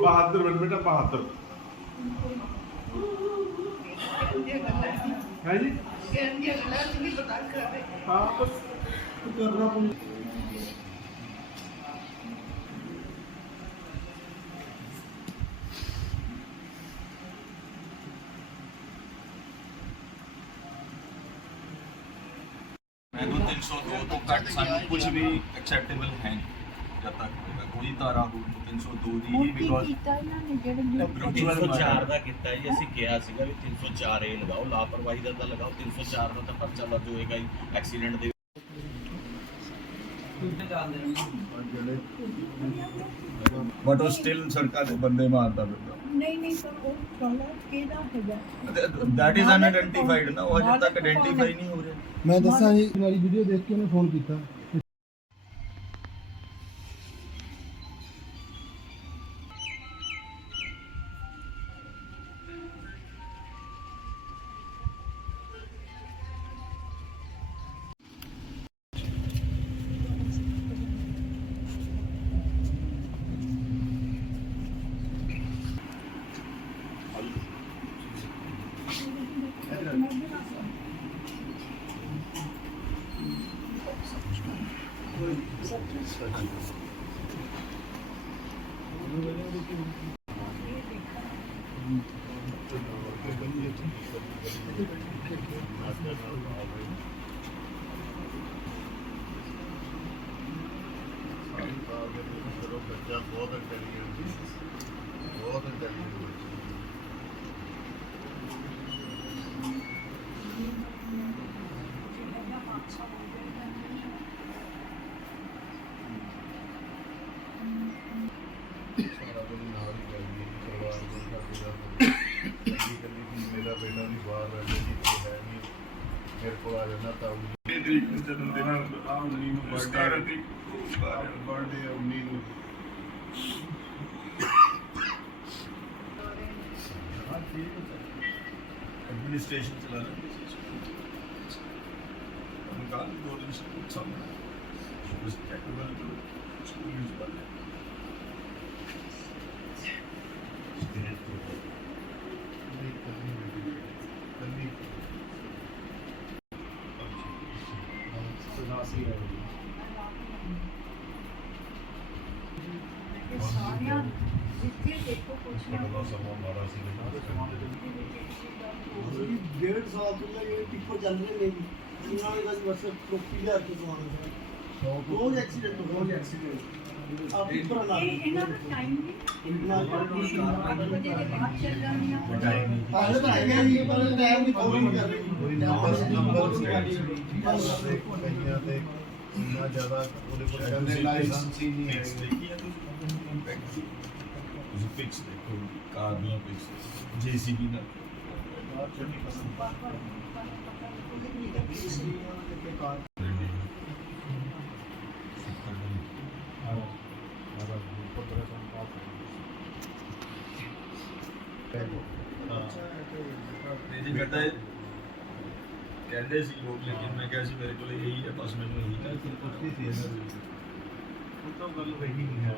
ਬਹਾਦਰ ਬਣ ਬੇਟਾ ਬਹਾਦਰ। ਹੈ ਜੀ? ਹਾਂ, ਬਸ। ਕਰਨਾ ਪਊ ਮੈਨੂੰ 302 ਤੋਂ ਘੱਟ ਸਾਨੂੰ ਕੁਝ ਵੀ ਐਕਸੈਪਟੇਬਲ ਹੈ ਨਹੀਂ। ਜਦ ਤੱਕ ਹੋਏਗਾ ਕੋਈ ਧਾਰਾ ਹੋ 302 ਦੀ ਹੀ ਬਿਕੋਜ਼ ਕੀਤਾ ਇਹਨਾਂ ਨੇ ਜਿਹੜੇ Brutal 304 ਦਾ ਕੀਤਾ ਜੀ ਅਸੀਂ ਕਿਹਾ ਸੀਗਾ ਵੀ 304 ਏ ਲਗਾਓ ਲਾਪਰਵਾਹੀ ਦਾ ਤਾਂ ਲਗਾਓ 304 ਦਾ ਤਾਂ ਪਰਚਾ ਦਰਜ ਹੋਏਗਾ ਜੀ ਐਕਸੀਡੈਂਟ ਦੇ ਬਟ ਉਹ ਸਟਿਲ ਸੜਕਾਂ ਤੇ ਬੰਦੇ ਮਾਰਦਾ ਫਿਰਦਾ। ਨਹੀਂ ਨਹੀਂ ਪਰ ਉਹ ਸਾਲਾ ਕਿਹਦਾ ਹੈਗਾ? ਦੈਟ ਇਜ਼ ਅਨਆਇਡੈਂਟੀਫਾਈਡ ਨਾ ਉਹ ਅਜੇ ਤੱਕ ਆਇਡੈਂਟੀਫਾਈ ਨਹੀਂ ਹੋ ਰਿਹਾ। ਮੈਂ ਦੱਸਾਂ ਜੀ ਵਾਲੀ ਵੀਡੀਓ ਦੇਖ ਕੇ ਉਹਨੇ ਫੋਨ ਕੀਤਾ। ਬਹੁਤ ਇੰਟੈਲੀਜੈਂਟ ਬਹੁਤ ਇੰਟੈਲੀਜੈਂਟ ਸਾਰਾ ਦਿਨ ਨਾਲ ਹੀ ਚੱਲਦੀ ਹੈ ਪਰਿਵਾਰ ਨੂੰ ਸਾਡੇ ਦਾ ਕੱਲੀ ਕੱਲੀ ਮੇਰਾ ਬੇਟਾ ਵੀ ਬਾਹਰ ਰਹਿੰਦਾ ਜੀ ਕੋਈ ਹੈ ਨਹੀਂ ਮੇਰੇ ਕੋਲ ਆ ਜਾਂਦਾ ਤਾਂ ਉਹ ਤਰੀਕ ਨੂੰ ਜਨਮ ਦਿਨ ਆ ਉਨੀ ਨੂੰ ਬਰਥਡੇ ਬਰਥਡੇ ਉਨੀ ਨੂੰ ਐਡਮਿਨਿਸਟ੍ਰੇਸ਼ਨ ਚਲਾ ਰਹੇ हम कहा दो दिन से कुछ सामने was capable to school use वाले ਇਹ ਸਾਰਿਆਂ ਜਿੱਥੇ ਦੇਖੋ ਕੁਛ ਨਾ ਕੁਛ ਸਮਾਂ ਮਾਰਾ ਸੀ ਜੀ ਡੇਢ ਸਾਲ ਤੋਂ ਲੈ ਕੇ ਟਿੱਪਰ ਚੱਲ ਰਹੇ ਨੇ ਜੀ ਇਹਨਾਂ ਦੇ ਬਸ ਬਸ ਟੋਪੀ ਲਿਆ ਕੇ ਦਵਾਉਣਾ ਰੋਜ਼ ਐਕਸੀਡੈਂਟ ਰੋਜ਼ ਐਕਸੀਡੈਂਟ ਆ ਟਿੱਪਰ ਨਾਲ ਇਹ ਇਹਨਾਂ ਦਾ ਟਾਈਮ ਨਹੀਂ ਇੰਨਾ ਅੱਠ ਵਜੇ ਦੇ ਬਾਅਦ ਚੱਲ ਜਾਂਦੀਆਂ ਪਹਿਲੇ ਤਾਂ ਹੈਗਾ ਜੀ ਪਰ ਟਾਈਮ ਦੀ ਫੋਲੋ ਨਹੀਂ ਕਰ ਰਹੀ ਕੋਈ ਨੰਬਰ ਨੰਬਰ ਕਈਆਂ ਤੇ ਇੰਨਾ ਜ਼ਿਆਦਾ ਉਹਦੇ ਕੋਲ ਕਹਿੰਦੇ ਲਾਇਸੈਂਸ ਹੀ ਨਹੀਂ ਫਿਕਸ ਹੈ ਦੇਖੀ ਹੈ ਤੁਸੀਂ ਤੁਸੀਂ ਫਿਕਸ ਦੇਖੋ ਕਾਰ ਦੀਆਂ ਫਿਕਸ ਜੀਸੀਬੀ ਨਾਲ ਮੇਰੀ ਬੇਟਾ ਕਹਿੰਦੇ ਸੀ ਲੋਕ ਲੇਕਿਨ ਮੈਂ ਕਿਹਾ ਸੀ ਮੇਰੇ ਕੋਲ ਇਹੀ ਹੈ ਬਸ ਮੈਨੂੰ ਇਹੀ ਹੈ ਉਹ ਤਾਂ ਗੱਲ ਰਹੀ ਨਹੀਂ ਹੈ।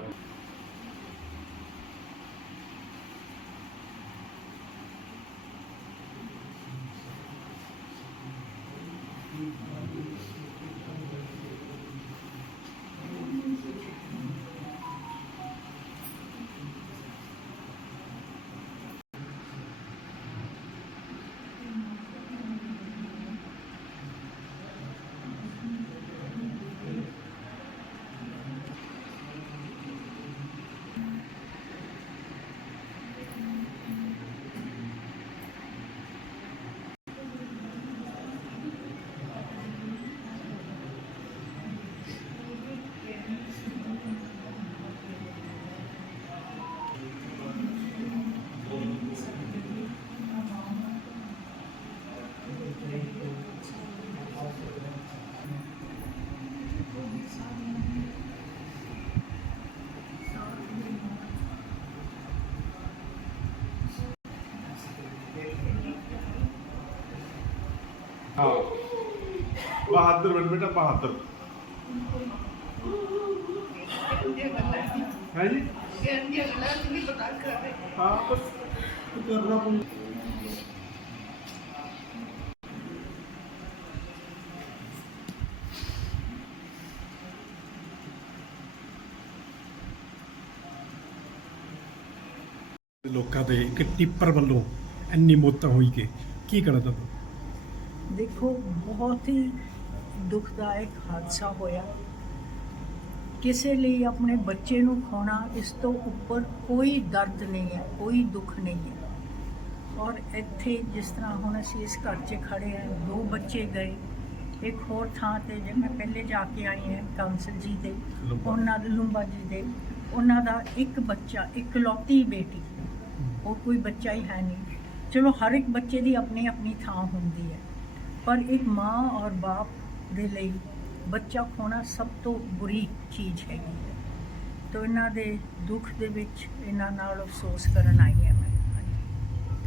ਹਾਂ ਬਹਾਦਰ ਬਣ ਬੇਟਾ ਬਹਾਦਰ। ਹੈ ਜੀ? ਹਾਂ, ਬਸ। ਕਰਨਾ ਲੋਕਾਂ ਦੇ ਇੱਕ ਟਿੱਪਰ ਵੱਲੋਂ ਇੰਨੀ ਮੌਤਾਂ ਹੋਈ ਕਿ ਕੀ ਕਹਿਣਾ ਤੁਹਾਨੂੰ? ਦੇਖੋ ਬਹੁਤ ਹੀ ਦੁਖਦਾਇਕ ਹਾਦਸਾ ਹੋਇਆ। ਕਿਸੇ ਲਈ ਆਪਣੇ ਬੱਚੇ ਨੂੰ ਖੋਣਾ ਇਸ ਤੋਂ ਉੱਪਰ ਕੋਈ ਦਰਦ ਨਹੀਂ ਹੈ ਕੋਈ ਦੁੱਖ ਨਹੀਂ ਹੈ। ਔਰ ਇੱਥੇ ਜਿਸ ਤਰ੍ਹਾਂ ਹੁਣ ਅਸੀਂ ਇਸ ਘਰ 'ਚ ਖੜੇ ਹਾਂ ਦੋ ਬੱਚੇ ਗਏ। ਇੱਕ ਹੋਰ ਥਾਂ ਤੇ ਜੇ ਮੈਂ ਪਹਿਲੇ ਜਾ ਕੇ ਆਈ ਹਾਂ ਕਾਉਂਸਲ ਜੀ ਦੇ। ਉਹਨਾਂ ਦੇ ਲੰਬਾ ਜੀ ਦੇ ਉਹਨਾਂ ਦਾ ਇੱਕ ਬੱਚਾ ਇਕਲੌਤੀ ਬੇਟੀ ਹੋਰ ਕੋਈ ਬੱਚਾ ਹੀ ਹੈ ਨਹੀਂ। ਚਲੋ ਹਰ ਇੱਕ ਬੱਚੇ ਦੀ ਆਪਣੀ ਆਪਣੀ ਥਾਂ ਹੁੰਦੀ ਹੈ। ਪਰ ਇੱਕ ਮਾਂ ਔਰ ਬਾਪ ਦੇ ਲਈ ਬੱਚਾ ਖੋਣਾ ਸਭ ਤੋਂ ਬੁਰੀ ਚੀਜ਼ ਹੈਗੀ ਹੈ। ਤੋ ਇਹਨਾਂ ਦੇ ਦੁੱਖ ਦੇ ਵਿੱਚ ਇਹਨਾਂ ਨਾਲ ਅਫਸੋਸ ਕਰਨ ਆਈ ਹਾਂ ਮੈਂ।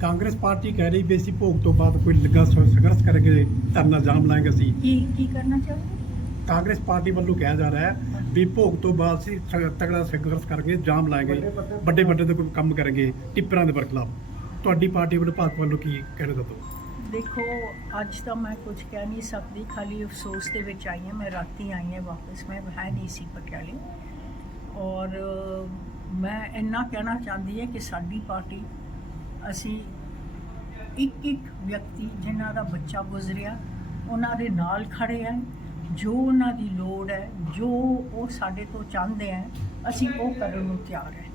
ਕਾਂਗਰਸ ਪਾਰਟੀ ਕਹਿ ਰਹੀ ਅਸੀਂ ਭੋਗ ਤੋਂ ਬਾਅਦ ਕੋਈ ਲੱਗਾ ਸੰਘਰਸ਼ ਕਰਕੇ ਧਰਨਾ ਜਾਮ ਲਾਏਗੇ ਅਸੀਂ। ਕੀ ਕੀ ਕਰਨਾ ਚਾਹੁੰਦੇ ਕਾਂਗਰਸ ਪਾਰਟੀ ਵੱਲੋਂ ਕਿਹਾ ਜਾ ਰਿਹਾ ਹੈ ਵੀ ਭੋਗ ਤੋਂ ਬਾਅਦ ਸ- ਤਗੜਾ ਸੰਘਰਸ਼ ਕਰਕੇ ਜਾਮ ਲਾਏਗੇ। ਵੱਡੇ ਵੱਡੇ ਤੇ ਕੋਈ ਕੰਮ ਕਰਾਂਗੇ ਟਿੱਪਰਾਂ ਦੇ ਖਿਲਾਫ ਤੁਹਾਡੀ ਪਾਰਟੀ ਵੱਲੋਂ ਭਾਜਪਾ ਵੱਲੋਂ ਕੀ ਕਹਿਣਾ ਚਾਹੁੰਦੇ ਦੇਖੋ, ਅੱਜ ਤਾਂ ਮੈਂ ਕੁਝ ਕਹਿ ਨਹੀਂ ਸਕਦੀ, ਖਾਲੀ ਅਫਸੋਸ ਦੇ ਵਿੱਚ ਆਈ ਹਾਂ, ਮੈਂ ਰਾਤੀ ਆਈ ਹਾਂ ਵਾਪਸ, ਮੈਂ ਹੈ ਨਹੀਂ ਸੀ ਪਟਿਆਲੇ। ਔਰ ਮੈਂ ਇੰਨਾ ਕਹਿਣਾ ਚਾਹੁੰਦੀ ਹੈ ਕਿ ਸਾਡੀ ਪਾਰਟੀ, ਅਸੀਂ ਇੱਕ ਇੱਕ ਵਿਅਕਤੀ ਜਿਨ੍ਹਾਂ ਦਾ ਬੱਚਾ ਗੁਜ਼ਰਿਆ, ਉਹਨਾਂ ਦੇ ਨਾਲ ਖੜੇ ਹਾਂ। ਜੋ ਉਹਨਾਂ ਦੀ ਲੋੜ ਹੈ, ਜੋ ਉਹ ਸਾਡੇ ਤੋਂ ਚਾਹੁੰਦੇ ਹੈ, ਅਸੀਂ ਉਹ ਕਰਨ ਨੂੰ ਤਿਆਰ ਹੈ।